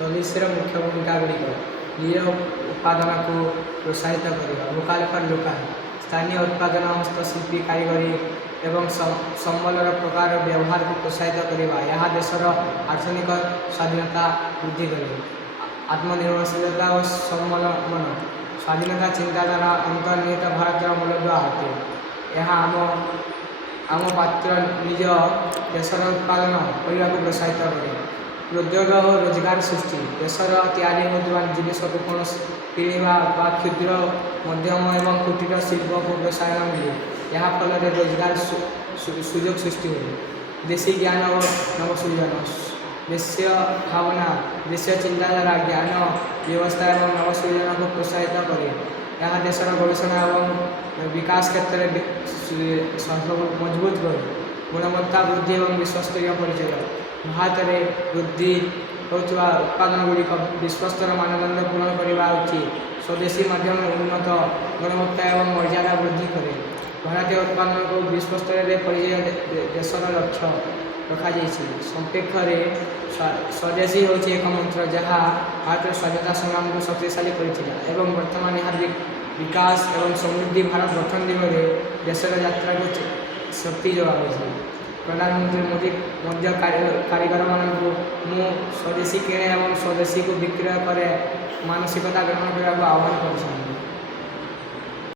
स्वदेशीर मुख्य भूमिका गुड़िक निज उत्पादन को प्रोत्साहित करवा लोकाल फॉर लोकाल स्थानीय उत्पादन हस्तशिल्पी कारीगरी एवं संबलर प्रकार व्यवहार को प्रोत्साहित करवा यह देशर आर्थिक स्वाधीनता वृद्धि करे आत्मनिर्भरशीलता और समलमन स्वाधीनता चिंताधारा अंतर्निहित भारतर मूलद्वा अटे यह आम पात्र निज देशर उत्पादन करने को प्रोत्साहित करे उद्योग और रोजगार सृष्टि देशर तैयारी होता जिनस को कौन किणवा क्षुद्र मध्यम एवं कुटीर शिल्प को प्रोत्साहन मिले यहाँ फल रोजगार सुजोग सृष्टि हुए देशी ज्ञान और नवसृजन देशीय भावना देशीय चिंताधारा ज्ञान व्यवस्था और नवसृजन को प्रोत्साहित करे यहाँ देशर गवेषणा और विकास क्षेत्र में मजबूत करे गुणवत्ता वृद्धि और विश्वस्तरीय परिचय भारत में वृद्धि होता उत्पादन गुड़िक विश्वस्तर मानदंड पूरण करने उचित स्वदेशी माध्यम उन्नत गुणवत्ता एवं मर्यादा वृद्धि करे भारतीय उत्पादन को विश्वस्तर में परिचय देशर लक्ष्य रखा संपेक्ष स्वदेशी हूँ एक मंत्र जहाँ भारत स्वाधीनता संग्राम को शक्तिशाली कर वर्तमान यहाँ विकास एवं समृद्धि भारत गठन दिगरे देशर यात्रा को शक्ति जोगाई प्रधानमंत्री मोदी कारीगर मानू स्वदेशी किणे और स्वदेशी को विक्रय करे मानसिकता ग्रहण करने को आह्वान कर